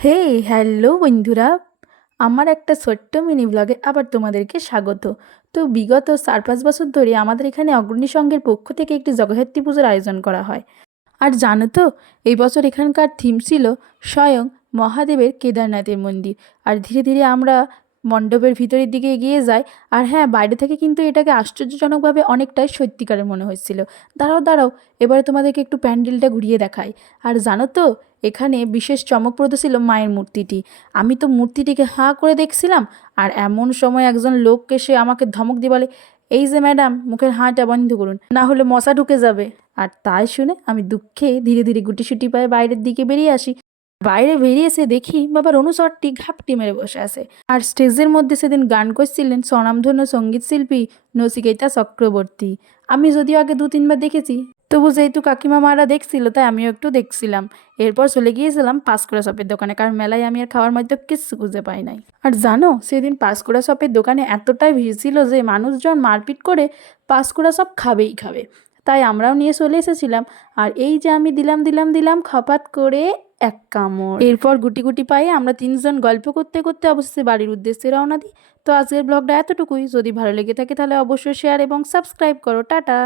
হে hello বন্ধুরা, আমার একটা ছোট্ট মিনি ব্লগে আবার তোমাদেরকে স্বাগত। তো বিগত 4-5 বছর ধরে আমাদের এখানে অগ্রণী সংঘের পক্ষ থেকে একটি জগদ্ধাত্রী পুজোর আয়োজন করা হয়। আর জানো তো, এই বছর এখানকার থিম ছিল স্বয়ং মহাদেবের কেদারনাথের মন্দির। আর ধীরে ধীরে আমরা মণ্ডপের ভিতরের দিকে এগিয়ে যাই। আর হ্যাঁ, বাইরে থেকে কিন্তু এটাকে আশ্চর্যজনকভাবে অনেকটাই সত্যিকারের মনে হচ্ছিল। দাঁড়াও দাঁড়াও, এবারে তোমাদেরকে একটু প্যান্ডেলটা ঘুরিয়ে দেখাই। আর জানো তো, এখানে বিশেষ চমকপ্রদ ছিল মায়ের মূর্তিটি। আমি তো মূর্তিটিকে হাঁ করে দেখছিলাম, আর এমন সময় একজন লোক এসে আমাকে ধমক দিয়ে বলে, এই যে ম্যাডাম, মুখের হাঁটা বন্ধ করুন, না হলে মশা ঢুকে যাবে। আর তাই শুনে আমি দুঃখে ধীরে ধীরে গুটিসুটি পায়ে বাইরের দিকে বেরিয়ে আসি। বাইরে বেরিয়ে এসে দেখি বাবার অনুচরটি ঘাপটি মেরে বসে আছে। আর স্টেজের মধ্যে সেদিন গান করছিলেন স্বনামধন্য সঙ্গীত শিল্পী নচিকেতা চক্রবর্তী। আমি যদিও আগে 2-3 বার দেখেছি, তবু যেহেতু কাকিমা মারা দেখছিল তাই আমিও একটু দেখছিলাম। এরপর চলে গিয়েছিলাম পাঁশকুড়া শপের দোকানে, কারণ মেলায় আমি আর খাওয়ার মধ্যে কিচ্ছু খুঁজে পাই নাই। আর জানো, সেদিন পাঁশকুড়া শপের দোকানে এতটাই ভিড় ছিল যে মানুষজন মারপিট করে পাঁশকুড়া শপ খাবেই খাবে। তাই আমরাও নিয়ে চলে এসেছিলাম। আর এই যে আমি দিলাম দিলাম দিলাম খপাত করে এক কামড়। এরপর গুটি গুটি পায়ে আমরা 3জন গল্প করতে করতে অবশেষে বাড়ির উদ্দেশ্যে রওনা দিই। তো আজকের ব্লগটা এতটুকুই। যদি ভালো লেগে থাকে তাহলে অবশ্যই শেয়ার এবং সাবস্ক্রাইব করো। টাটা।